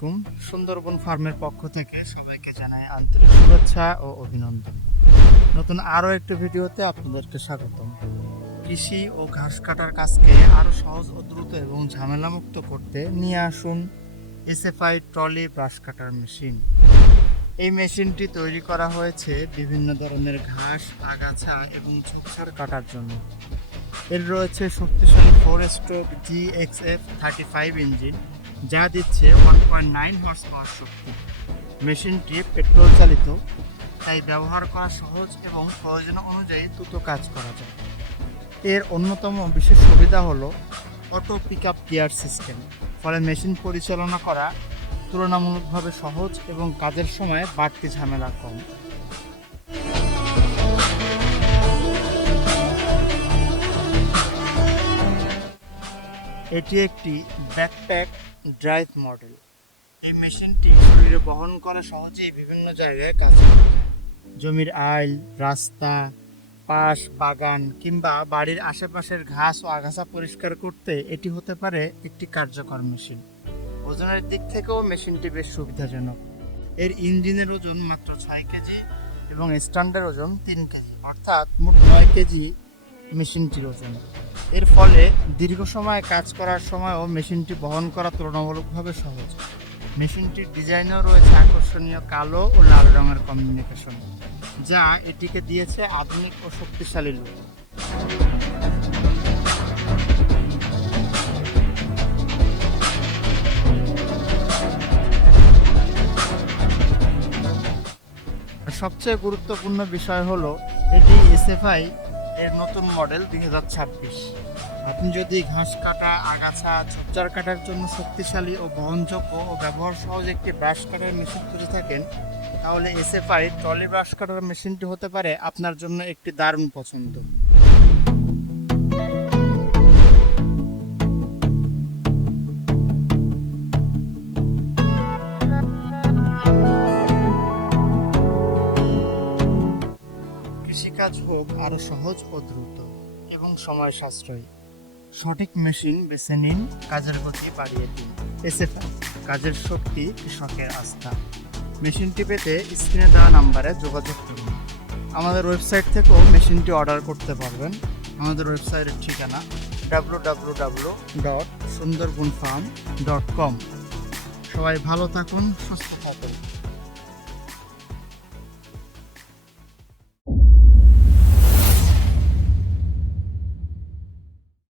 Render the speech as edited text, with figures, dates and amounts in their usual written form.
আলাইকুম। সুন্দরবন ফার্মের পক্ষ থেকে সবাইকে জানাই আন্তরিক শুভেচ্ছা ও অভিনন্দন। নতুন আরও একটি ভিডিওতে আপনাদেরকে স্বাগতম। কৃষি ও ঘাস কাটার কাজকে আরও সহজ ও দ্রুত এবং ঝামেলামুক্ত করতে নিয়ে আসুন এসএফআই ট্রলি ব্রাশ কাটার মেশিন। এই মেশিনটি তৈরি করা হয়েছে বিভিন্ন ধরনের ঘাস, আগাছা এবং ঝোপঝাড় কাটার জন্য। এর রয়েছে শক্তিশালী 4 স্ট্রোক GXF35 ইঞ্জিন, যা দিচ্ছে 1.9 হর্স পাওয়ার শক্তি। মেশিনটি পেট্রোল চালিত, তাই ব্যবহার করা সহজ এবং প্রয়োজন অনুযায়ী দ্রুত কাজ করা যায়। এর অন্যতম বিশেষ সুবিধা হলো অটো পিকআপ গিয়ার সিস্টেম, ফলে মেশিন পরিচালনা করা তুলনামূলকভাবে সহজ এবং কাজের সময় বাড়তি ঝামেলা কম। এটি একটি ব্যাকপ্যাক ড্রাইভ মডেল। এই মেশিনটি শরীরে বহন করে সহজেই বিভিন্ন জায়গায় কাজ করা যায়। জমির আইল, রাস্তা, পাশ, বাগান কিংবা বাড়ির আশেপাশের ঘাস ও আগাছা পরিষ্কার করতে এটি হতে পারে একটি কার্যকর মেশিন। ওজনের দিক থেকেও মেশিনটি বেশ সুবিধাজনক। এর ইঞ্জিনের ওজন মাত্র 6 কেজি এবং স্ট্যান্ডের ওজন 3 কেজি, অর্থাৎ মোট 9 কেজি মেশিনটির ওজন। এর ফলে দীর্ঘ সময় কাজ করার সময়ও মেশিনটি বহন করা তুলনামূলকভাবে সহজ। মেশিনটির ডিজাইনেও রয়েছে আকর্ষণীয় কালো ও লাল রঙের কম্বিনেশন, যা এটিকে দিয়েছে আধুনিক ও শক্তিশালী লুক। সবচেয়ে গুরুত্বপূর্ণ বিষয় হলো এটি এসএফআই এর নতুন মডেল 2026। আপনি যদি ঘাস কাটা, আগাছা, ঝোপঝাড় কাটার জন্য শক্তিশালী ও বহনযোগ্য ও ব্যবহার সহজ একটি ব্রাশ কাটার মেশিন খুঁজে থাকেন, তাহলে এসএফআই ট্রলি ব্রাশ কাটার মেশিনটি হতে পারে আপনার জন্য একটি দারুণ পছন্দ। কৃষিকাজ হোক আরও সহজ ও দ্রুত এবং সময় সাশ্রয়ী, সঠিক মেশিন বেছে নিন, কাজের গতি বাড়িয়ে দিন। এসএফআই, কাজের শক্তি, কৃষকের আস্থা। মেশিনটি পেতে স্ক্রিনে দেওয়া নাম্বারে যোগাযোগ করুন। আমাদের ওয়েবসাইট থেকেও মেশিনটি অর্ডার করতে পারবেন। আমাদের ওয়েবসাইটের ঠিকানা www.sundarbanfarm.com। সবাই ভালো থাকুন, সুস্থ থাকুন।